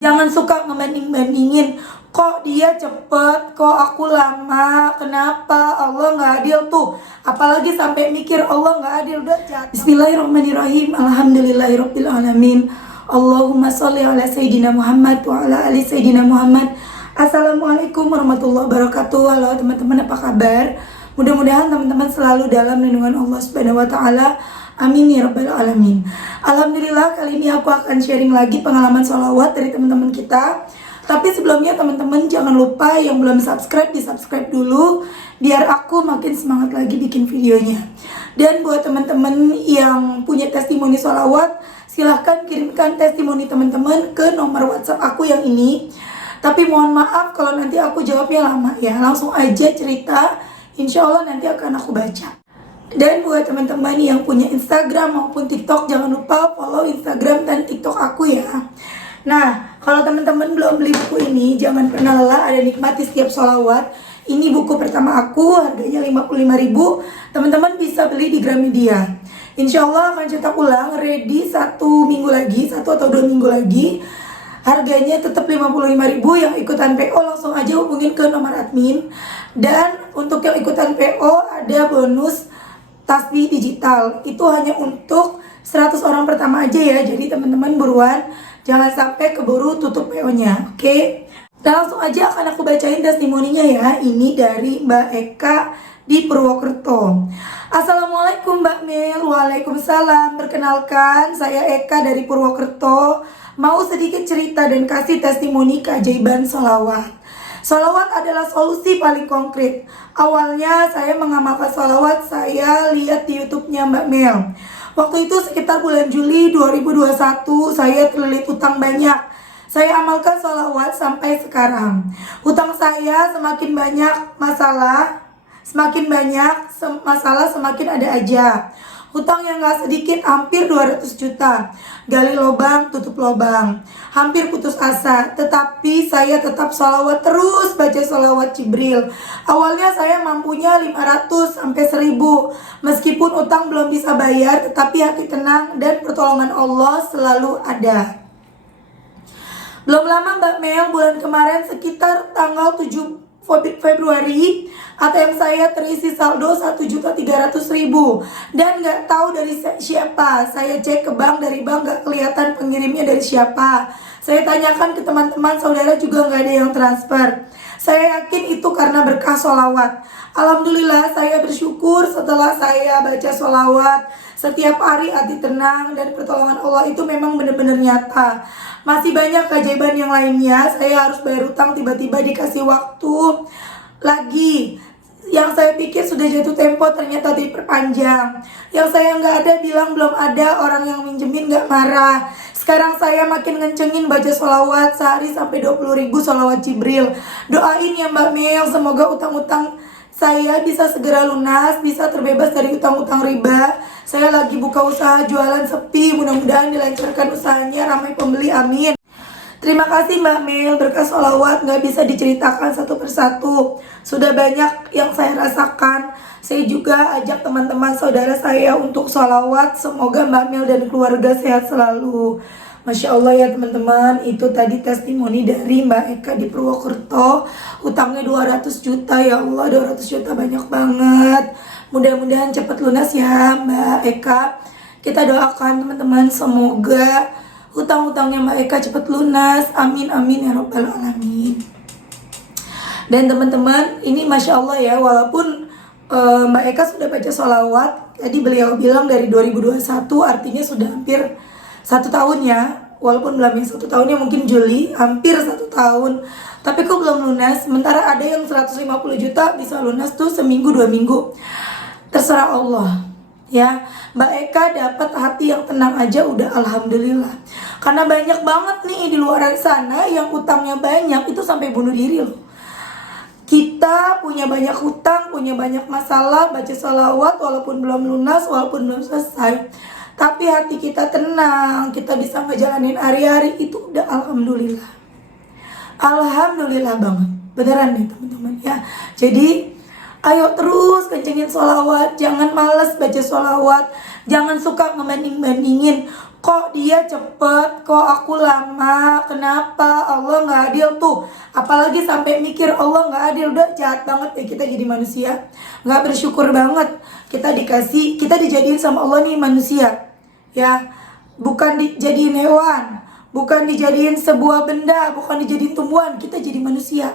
Jangan suka ngebanding-bandingin, kok dia cepet, kok aku lama, kenapa Allah nggak adil tuh. Apalagi sampai mikir Allah nggak adil, udah jatuh. Bismillahirrahmanirrahim, alhamdulillahirrabbilalamin. Allahumma sholli ala Sayyidina Muhammad wa ala ali Sayyidina Muhammad. Assalamualaikum warahmatullahi wabarakatuh. Halo teman-teman, apa kabar? Mudah-mudahan teman-teman selalu dalam lindungan Allah Subhanahu wa taala. Amin ya rabbal alamin. Alhamdulillah, kali ini aku akan sharing lagi pengalaman sholawat dari teman-teman kita. Tapi sebelumnya teman-teman jangan lupa yang belum subscribe, di subscribe dulu biar aku makin semangat lagi bikin videonya. Dan buat teman-teman yang punya testimoni sholawat, silahkan kirimkan testimoni teman-teman ke nomor WhatsApp aku yang ini. Tapi mohon maaf kalau nanti aku jawabnya lama ya, langsung aja cerita, insya Allah nanti akan aku baca. Dan buat teman-teman yang punya Instagram maupun TikTok, jangan lupa follow Instagram dan TikTok aku ya. Nah, kalau teman-teman belum beli buku ini, jangan pernah lelah ada nikmati setiap sholawat. Ini buku pertama aku, harganya 55.000. Teman-teman bisa beli di Gramedia. Insya Allah akan cetak ulang, ready 1 minggu lagi, 1 atau 2 minggu lagi. Harganya tetap 55.000. Yang ikutan PO langsung aja hubungin ke nomor admin. Dan untuk yang ikutan PO ada bonus tasbih digital. Itu hanya untuk 100 orang pertama aja ya. Jadi teman-teman buruan, jangan sampai keburu tutup PO-nya. Oke? Dan langsung aja akan aku bacain testimoninya ya. Ini dari Mbak Eka di Purwokerto. Assalamualaikum Mbak Mel. Waalaikumsalam. Perkenalkan, saya Eka dari Purwokerto. Mau sedikit cerita dan kasih testimoni keajaiban sholawat. Sholawat adalah solusi paling konkret. Awalnya saya mengamalkan sholawat saya lihat di YouTube-nya Mbak Mel. Waktu itu sekitar bulan Juli 2021, saya terlilit utang banyak. Saya amalkan sholawat sampai sekarang. Utang saya semakin banyak masalah, semakin ada aja. Hutang yang gak sedikit, hampir 200 juta. Gali lubang, tutup lubang. Hampir putus asa. Tetapi saya tetap sholawat terus, baca sholawat Jibril. Awalnya saya mampunya 500 sampai 1000. Meskipun utang belum bisa bayar, tetapi hati tenang dan pertolongan Allah selalu ada. Belum lama Mbak Mel, bulan kemarin sekitar tanggal 7 Februari, ATM saya terisi saldo 1.300.000 dan nggak tahu dari siapa. Saya cek ke bank, dari bank nggak kelihatan pengirimnya dari siapa. Saya tanyakan ke teman-teman saudara juga nggak ada yang transfer. Saya yakin itu karena berkah sholawat. Alhamdulillah, saya bersyukur setelah saya baca sholawat setiap hari, hati tenang dan pertolongan Allah itu memang benar-benar nyata. Masih banyak keajaiban yang lainnya. Saya harus bayar utang, tiba-tiba dikasih waktu lagi. Yang saya pikir sudah jatuh tempo ternyata diperpanjang. Yang saya nggak ada bilang belum ada, orang yang minjemin nggak marah. Sekarang saya makin ngencengin baca sholawat sehari sampai 20.000 sholawat Jibril. Doain ya Mbak Mel, semoga utang-utang saya bisa segera lunas, bisa terbebas dari utang-utang riba. Saya lagi buka usaha jualan sepi, mudah-mudahan dilancarkan usahanya, ramai pembeli, amin. Terima kasih Mbak Mel, berkah sholawat gak bisa diceritakan satu persatu. Sudah banyak yang saya rasakan. Saya juga ajak teman-teman saudara saya untuk sholawat. Semoga Mbak Mel dan keluarga sehat selalu. Masya Allah ya teman-teman, itu tadi testimoni dari Mbak Eka di Purwokerto. Utangnya 200 juta, ya Allah 200 juta banyak banget. Mudah-mudahan cepat lunas ya Mbak Eka. Kita doakan teman-teman semoga hutang-hutangnya Mbak Eka cepat lunas. Amin amin ya rabbal alamin. Dan teman-teman, ini Masya Allah ya, walaupun Mbak Eka sudah baca sholawat, tadi beliau bilang dari 2021, artinya sudah hampir 1 tahun ya. Walaupun belum yang 1 tahunnya mungkin Juli, hampir 1 tahun. Tapi kok belum lunas. Sementara ada yang 150 juta bisa lunas tuh seminggu 2 minggu. Terserah Allah ya. Mbak Eka dapat hati yang tenang aja udah alhamdulillah. Karena banyak banget nih di luar sana yang utangnya banyak, itu sampai bunuh diri loh. Kita punya banyak hutang, punya banyak masalah, baca sholawat walaupun belum lunas, walaupun belum selesai, tapi hati kita tenang, kita bisa ngejalanin hari-hari, itu udah alhamdulillah. Alhamdulillah banget, beneran nih teman-teman ya. Jadi ayo terus kencengin sholawat, jangan males baca sholawat, jangan suka ngebanding-bandingin. kok dia cepet, kok aku lama, kenapa Allah nggak adil tuh. Apalagi sampai mikir Allah nggak adil, udah jahat banget ya kita jadi manusia. Nggak bersyukur banget kita dijadiin sama Allah nih manusia, ya, bukan dijadiin hewan, bukan dijadiin sebuah benda, bukan dijadiin tumbuhan, kita jadi manusia.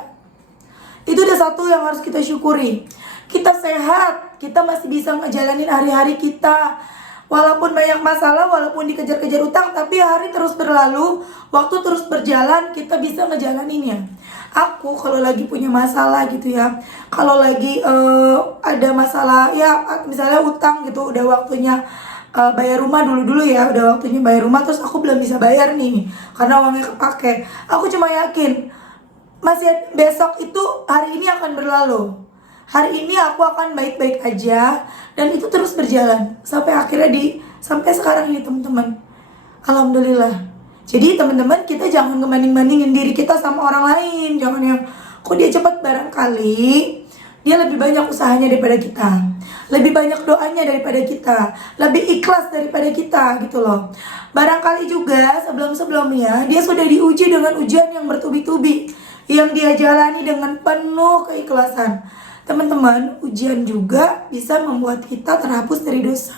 Itu udah satu yang harus kita syukuri. Kita sehat, kita masih bisa ngejalanin hari-hari kita. Walaupun banyak masalah, walaupun dikejar-kejar utang, tapi hari terus berlalu, waktu terus berjalan, kita bisa ngejalaninnya. Aku kalau lagi punya masalah gitu ya, kalau lagi ada masalah ya, misalnya utang gitu, udah waktunya bayar rumah dulu ya, udah waktunya bayar rumah, terus aku belum bisa bayar nih karena uangnya kepake. Aku cuma yakin masih besok itu, hari ini akan berlalu. Hari ini aku akan baik-baik aja, dan itu terus berjalan sampai akhirnya sampai sekarang ini teman-teman. Alhamdulillah. Jadi teman-teman, kita jangan ngebanding-bandingin diri kita sama orang lain. Jangan yang kok dia cepat, barangkali dia lebih banyak usahanya daripada kita, lebih banyak doanya daripada kita, lebih ikhlas daripada kita gitu loh. Barangkali juga sebelum-sebelumnya dia sudah diuji dengan ujian yang bertubi-tubi, yang dia jalani dengan penuh keikhlasan. Teman-teman, ujian juga bisa membuat kita terhapus dari dosa.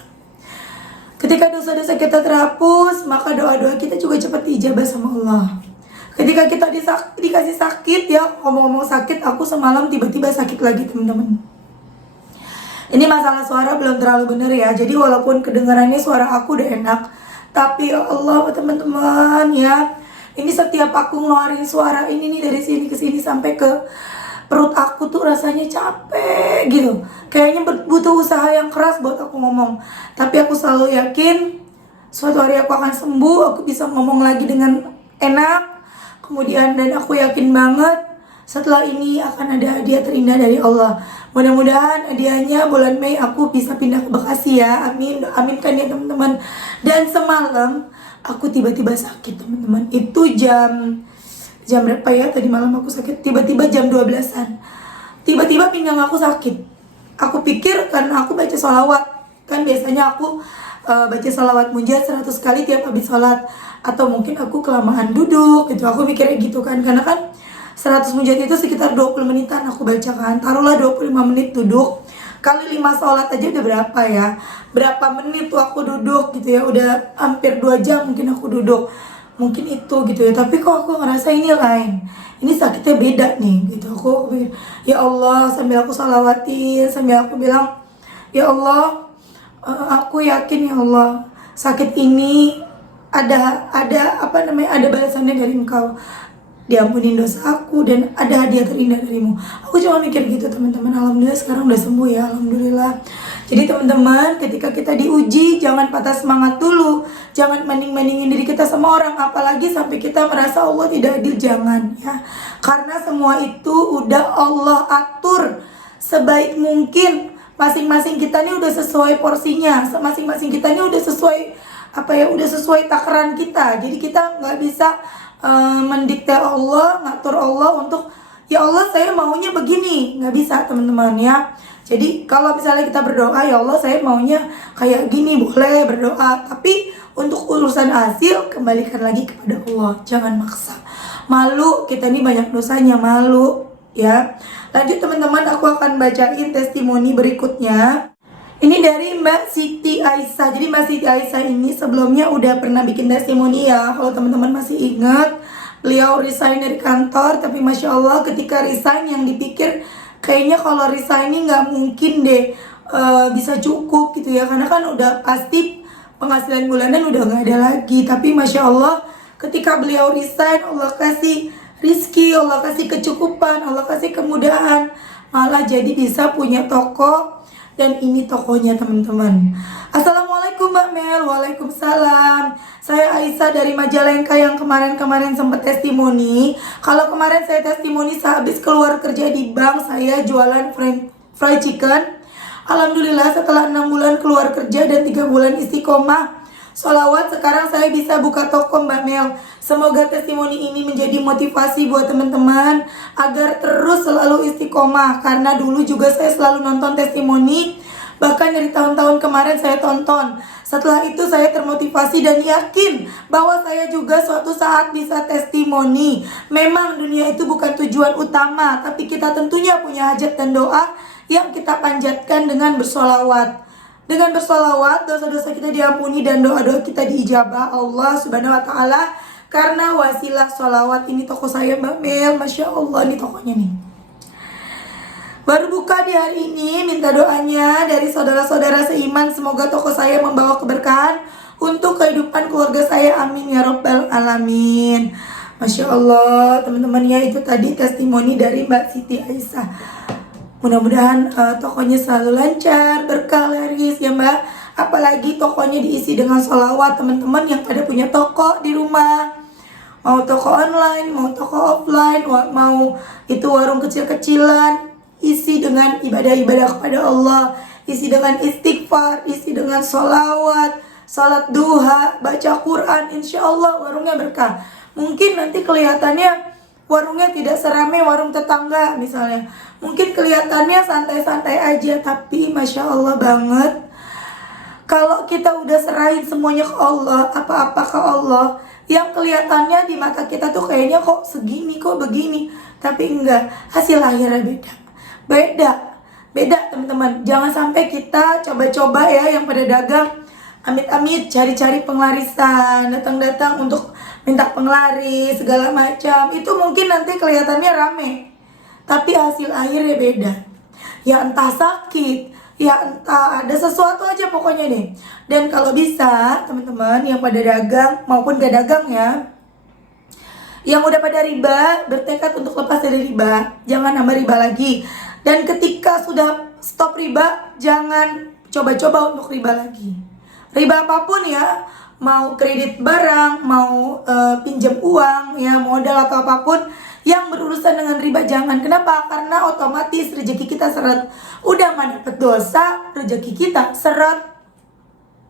Ketika dosa-dosa kita terhapus, maka doa-doa kita juga cepat diijabah sama Allah. Ketika kita dikasih sakit ya, ngomong-ngomong sakit, aku semalam tiba-tiba sakit lagi teman-teman. Ini masalah suara belum terlalu bener ya, jadi walaupun kedengarannya suara aku udah enak, tapi ya Allah teman-teman ya, ini setiap aku ngeluarin suara ini nih dari sini ke sini sampai ke perut aku tuh rasanya capek gitu. Kayaknya butuh usaha yang keras buat aku ngomong. Tapi aku selalu yakin suatu hari aku akan sembuh, aku bisa ngomong lagi dengan enak. Kemudian dan aku yakin banget setelah ini akan ada hadiah terindah dari Allah. Mudah-mudahan hadiahnya bulan Mei aku bisa pindah ke Bekasi ya. Amin. Aminkan ya teman-teman. Dan semalam aku tiba-tiba sakit teman-teman. Itu jam berapa ya tadi malam aku sakit, tiba-tiba jam 12-an tiba-tiba pinggang aku sakit. Aku pikir karena aku baca sholawat, kan biasanya aku baca sholawat munjat 100 kali tiap habis sholat, atau mungkin aku kelamaan duduk gitu, aku mikirnya gitu kan, karena kan 100 munjat itu sekitar 20 menitan aku baca kan, taruhlah 25 menit duduk, kali 5 sholat aja udah berapa ya, berapa menit tuh aku duduk gitu ya, udah hampir 2 jam mungkin aku duduk. Mungkin itu gitu ya, tapi kok aku ngerasa ini lain, ini sakitnya beda nih gitu. Aku pikir, ya Allah, sambil aku salawatin, sambil aku bilang, ya Allah, aku yakin ya Allah, sakit ini ada ada balasannya dari Engkau, diampunin dosa aku dan ada hadiah terindah darimu. Aku cuma mikir gitu teman-teman. Alhamdulillah sekarang udah sembuh ya, alhamdulillah. Jadi teman-teman, ketika kita diuji, jangan patah semangat dulu, jangan banding-bandingin diri kita sama orang, apalagi sampai kita merasa Allah tidak adil, jangan ya. Karena semua itu udah Allah atur sebaik mungkin. Masing-masing kita nih udah sesuai porsinya, masing-masing kita nih udah sesuai udah sesuai takaran kita. Jadi kita nggak bisa mendikte Allah, ngatur Allah untuk ya Allah saya maunya begini, nggak bisa teman-teman ya. Jadi kalau misalnya kita berdoa, ya Allah saya maunya kayak gini, boleh berdoa, tapi untuk urusan hasil kembalikan lagi kepada Allah, jangan maksa. Malu, kita ini banyak dosanya, malu ya. Lanjut teman-teman, aku akan bacain testimoni berikutnya. Ini dari Mbak Siti Aisyah. Jadi Mbak Siti Aisyah ini sebelumnya udah pernah bikin testimoni ya, kalau teman-teman masih ingat. Beliau resign dari kantor, tapi Masya Allah ketika resign yang dipikir kayaknya kalau resign ini nggak mungkin deh bisa cukup gitu ya, karena kan udah pasti penghasilan bulanan udah nggak ada lagi. Tapi Masya Allah ketika beliau resign, Allah kasih rizki, Allah kasih kecukupan, Allah kasih kemudahan, malah jadi bisa punya toko. Dan ini tokonya teman-teman. Assalamualaikum Mbak Mel. Waalaikumsalam. Saya Aisyah dari Majalengka yang kemarin sempat testimoni. Kalau kemarin saya testimoni sehabis keluar kerja di bank, saya jualan fried chicken. Alhamdulillah setelah 6 bulan keluar kerja dan 3 bulan istiqomah sholawat, sekarang saya bisa buka toko Mbak Mel. Semoga testimoni ini menjadi motivasi buat teman-teman agar terus selalu istiqomah. Karena dulu juga saya selalu nonton testimoni Bahkan dari tahun-tahun kemarin saya tonton. Setelah itu saya termotivasi dan yakin bahwa saya juga suatu saat bisa testimoni. Memang dunia itu bukan tujuan utama, tapi kita tentunya punya hajat dan doa yang kita panjatkan dengan bersolawat. Dengan bersolawat, dosa-dosa kita diampuni dan doa-doa kita diijabah Allah Subhanahu wa Ta'ala. Karena wasilah solawat ini toko saya Mbak Mel, Masya Allah, ini tokonya nih. Baru buka di hari ini, minta doanya dari saudara-saudara seiman. Semoga toko saya membawa keberkahan untuk kehidupan keluarga saya. Amin ya Rabbal Alamin. Masya Allah, teman-teman ya, itu tadi testimoni dari Mbak Siti Aisyah. Mudah-mudahan tokonya selalu lancar, berkah, laris ya Mbak. Apalagi tokonya diisi dengan sholawat. Teman-teman yang pada punya toko di rumah, mau toko online, mau toko offline, mau itu warung kecil-kecilan, isi dengan ibadah-ibadah kepada Allah, isi dengan istighfar, isi dengan sholawat, salat duha, baca Quran, insya Allah warungnya berkah. Mungkin nanti kelihatannya warungnya tidak seramai warung tetangga misalnya, mungkin kelihatannya santai-santai aja, tapi Masya Allah banget. Kalau kita udah serahin semuanya ke Allah, apa-apa ke Allah, yang kelihatannya di mata kita tuh kayaknya kok segini, kok begini, tapi enggak, hasil akhirnya beda teman-teman. Jangan sampai kita coba-coba ya yang pada dagang, amit-amit cari-cari penglarisan, datang-datang untuk minta penglaris segala macam. Itu mungkin nanti kelihatannya rame, tapi hasil akhirnya beda. Ya entah sakit, ya entah ada sesuatu aja pokoknya nih. Dan kalau bisa teman-teman yang pada dagang maupun gak dagang ya, yang udah pada riba, bertekad untuk lepas dari riba, jangan nambah riba lagi. Dan ketika sudah stop riba, jangan coba-coba untuk riba lagi. Riba apapun ya, mau kredit barang, mau pinjam uang ya, modal atau apapun yang berurusan dengan riba jangan. Kenapa? Karena otomatis rezeki kita seret. Udah nggak dapet dosa, rezeki kita seret.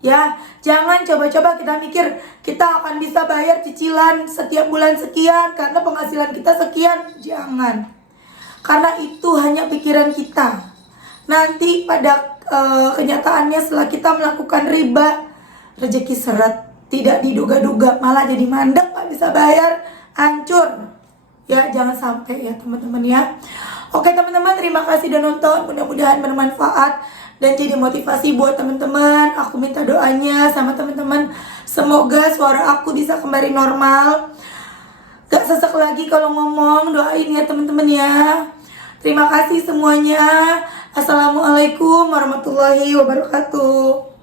Ya, jangan coba-coba kita mikir kita akan bisa bayar cicilan setiap bulan sekian karena penghasilan kita sekian. Jangan. Karena itu hanya pikiran kita. Nanti pada kenyataannya setelah kita melakukan riba, rezeki seret, tidak diduga-duga, malah jadi mandek, nggak bisa bayar, hancur. Ya, jangan sampai ya teman-teman ya. Oke teman-teman, terima kasih udah nonton. Mudah-mudahan bermanfaat dan jadi motivasi buat teman-teman. Aku minta doanya sama teman-teman, semoga suara aku bisa kembali normal, gak sesek lagi kalau ngomong. Doain ya teman-teman ya. Terima kasih semuanya. Assalamualaikum warahmatullahi wabarakatuh.